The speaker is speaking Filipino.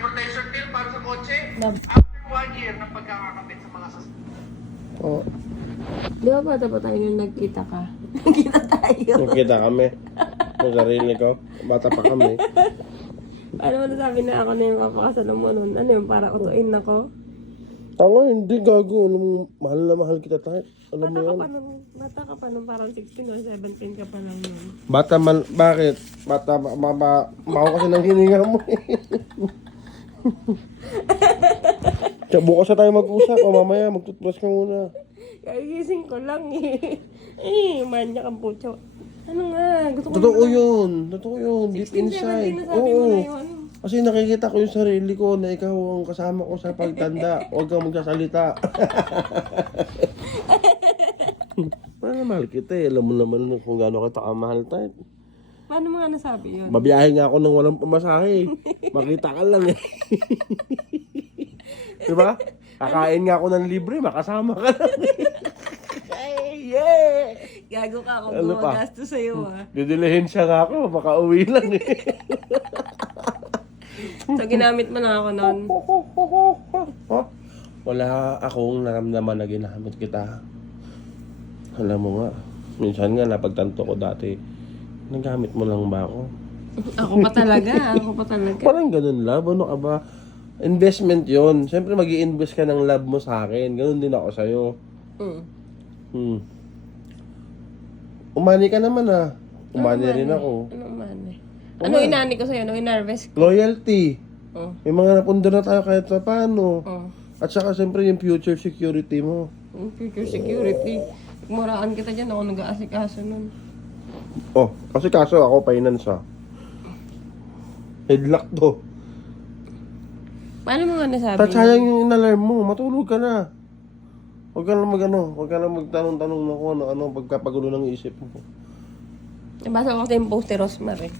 protection film para sa kotse. Lab. After 1 year ng pagkakakabit sa mga sasakyan. Oo. Di ba bata pa tayo nung nagkita ka? Nagkita tayo. Nakita kami. Yung sarili ko. Bata pa kami. Paano mo nasabi na ako na yung papakasalan mo nun? Ano yung para utuin ako? Tanga, hindi gago. Alam mo, mahal na mahal kita tayo. Alam mo yan. Bata ka pa nung parang 16 or 17 ka pa lang nun. Bata man, bakit? Bata, baho kasi ng hininga mo. Tsaka bukas na tayo mag-usap. O mamaya, mag-toothbrush ka muna. Kagising ko lang eh. Manyak ang putya. Ano nga? Gusto ko Totoo yun. Totoo yun. Deep 16, 17 inside. na sabi mo na yun. Kasi nakikita ko yung sarili ko na ikaw ang kasama ko sa pagtanda. Huwag kang magsasalita. Parang mahal kita eh. Alam mo naman kung gaano kita kamahal tayo. Paano mo nga nasabi yun? Babiyahe nga ako ng walang pamasahe. Makita ka lang eh. Diba? Kakain nga ako ng libre, makasama ka lang eh. Ay, yeah! Gago ka ako Ano pa? gasto sa'yo ah. Didilihin siya nga ako, baka uwi lang eh. So ginamit mo na ako nun. Wala akong naramdaman na ginamit kita. Alam mo nga, minsan nga napagtanto ko dati, nagamit mo lang ba ako? Ako pa talaga. Parang ganun love, ano ka ba? Investment yon. Siyempre mag-i-invest ka ng love mo sa akin. Ganun din ako sa'yo. Umani ka naman ah. Umani rin ako. Ano umani? Ano inani ko sa'yo? Ano inarvest ko? Loyalty. Oh. May mga napundo na tayo kahit pa paano. Oh. At saka siyempre yung future security mo. Yung future security. Muraan kita dyan. Ako nag-aasikaso nun. Oh, kasi kaso ako finance ah. Headlock to. Paano mo nga nasabi? Sayang yung in-alarm mo. Matulog ka na. Huwag ka lang huwag ka lang magtanong-tanong na kung ano, pagkapagulo ng isip mo. Nabasa ko kasi yung post ni Rosmar eh.